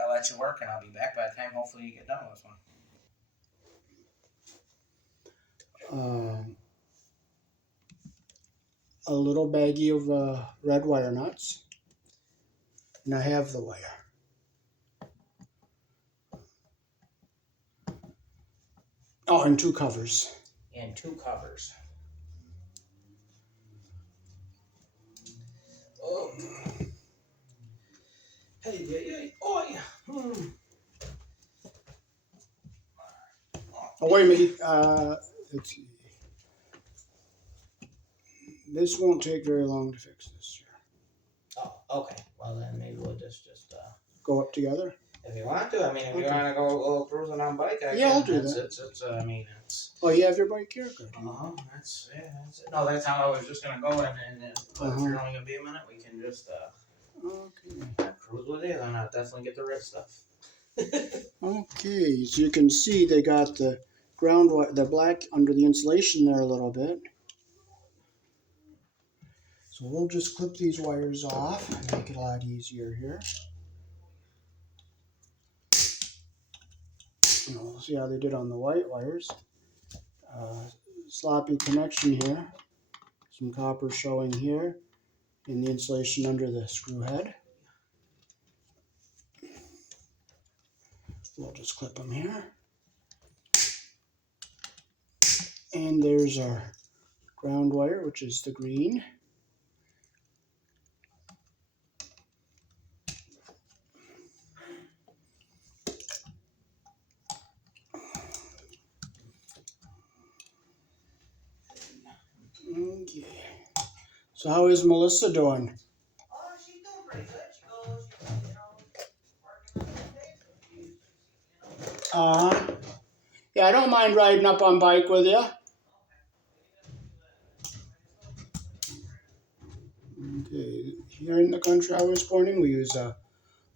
I'll let you work, and I'll be back by the time hopefully you get done with this one. A little baggie of red wire nuts, and I have the wire. Oh, and 2 covers. And 2 covers. Oh. Hey, hey, oh yeah. Oh, wait a minute. Let's see. This won't take very long to fix this year. Oh, okay. Well, then maybe we'll just go up together. If you want to, I mean, if you want to go a little cruising on bike, I can. I'll do that. It's I mean, it's. Oh, you have your bike here? Good. That's it. No, that's how I was just gonna go, and but if you're only gonna be a minute, we can just okay. Cruise with you, then I'll definitely get the red stuff. Okay, so you can see they got the ground wire, the black under the insulation there a little bit. So we'll just clip these wires off and make it a lot easier here. And we'll see how they did on the white wires. Sloppy connection here. Some copper showing here in the insulation under the screw head. We'll just clip them here. And there's our ground wire, which is the green. Okay. So how is Melissa doing? Oh, she's doing pretty good. She goes, working on the days. Yeah, I don't mind riding up on bike with you. Okay, here in the country I was born in, we use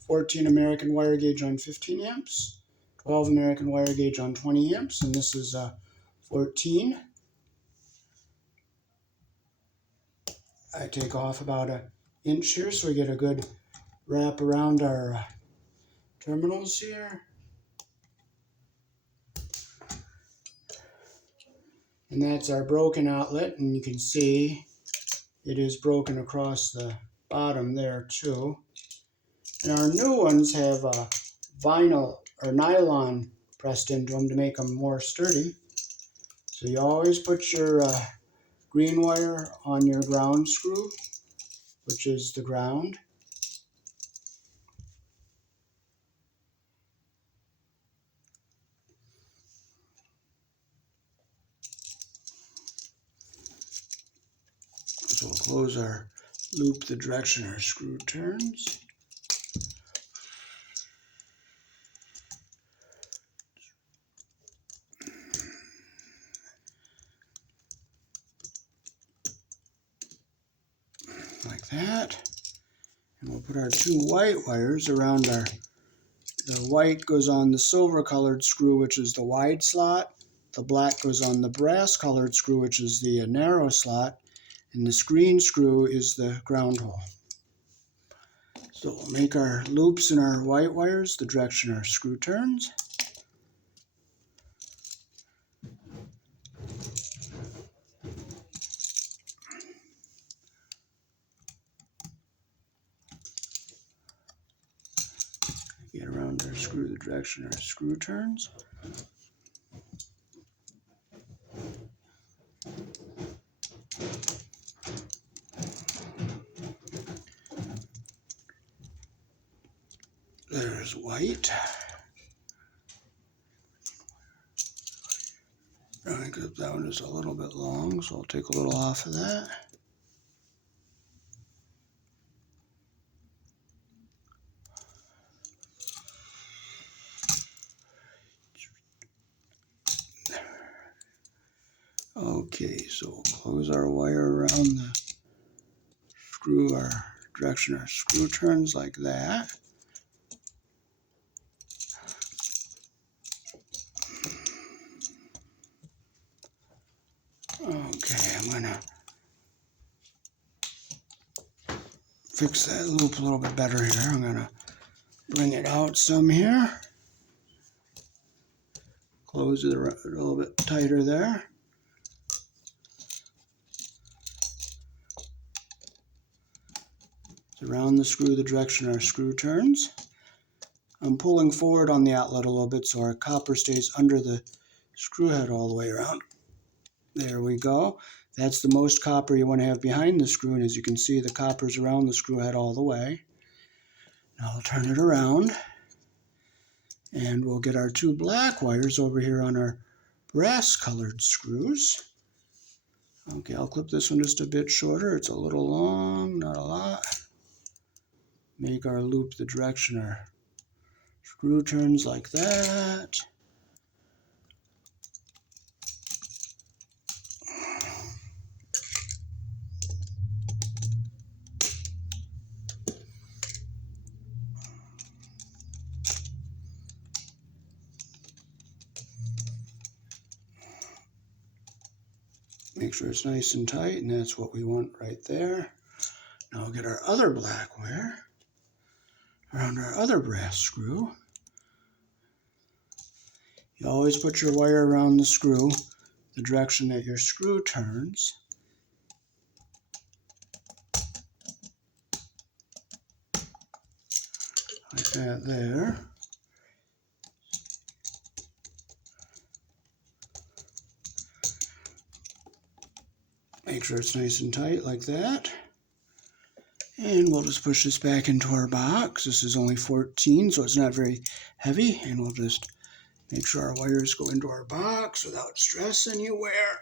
14 American wire gauge on 15 amps, 12 American wire gauge on 20 amps, and this is 14. I take off about an inch here so we get a good wrap around our terminals here. And that's our broken outlet, and you can see it is broken across the bottom there too. And our new ones have vinyl or nylon pressed into them to make them more sturdy. So you always put your green wire on your ground screw, which is the ground. So we'll close our loop the direction our screw turns. Like that. And we'll put our 2 white wires around our, the white goes on the silver colored screw, which is the wide slot. The black goes on the brass colored screw, which is the narrow slot. And this green screw is the ground hole. So we'll make our loops in our white wires the direction our screw turns. Get around our screw the direction our screw turns. There's white. I think that one is a little bit long, so I'll take a little off of that. Okay, so we'll close our wire around the screw, our direction our screw turns like that. Okay, I'm gonna fix that loop a little bit better here. I'm gonna bring it out some here. Close it a little bit tighter there. Around the screw the direction our screw turns. I'm pulling forward on the outlet a little bit so our copper stays under the screw head all the way around. There we go. That's the most copper you want to have behind the screw, and as you can see, the copper's around the screw head all the way. Now I'll turn it around, and we'll get our two black wires over here on our brass colored screws. Okay, I'll clip this one just a bit shorter. It's a little long, not a lot. Make our loop the direction our screw turns like that. Make sure it's nice and tight, and that's what we want right there. Now we'll get our other black wire around our other brass screw. You always put your wire around the screw the direction that your screw turns. Like that there. Make sure it's nice and tight like that. And we'll just push this back into our box. This is only 14, so it's not very heavy. And we'll just make sure our wires go into our box without stress anywhere.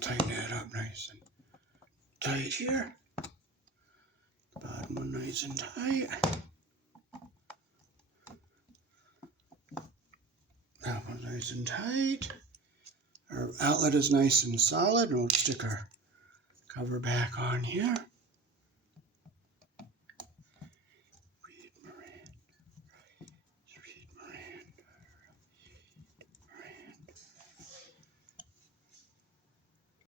Tighten that up nice and tight here. Bottom one nice and tight. That one's nice and tight. Our outlet is nice and solid, and we'll stick our cover back on here.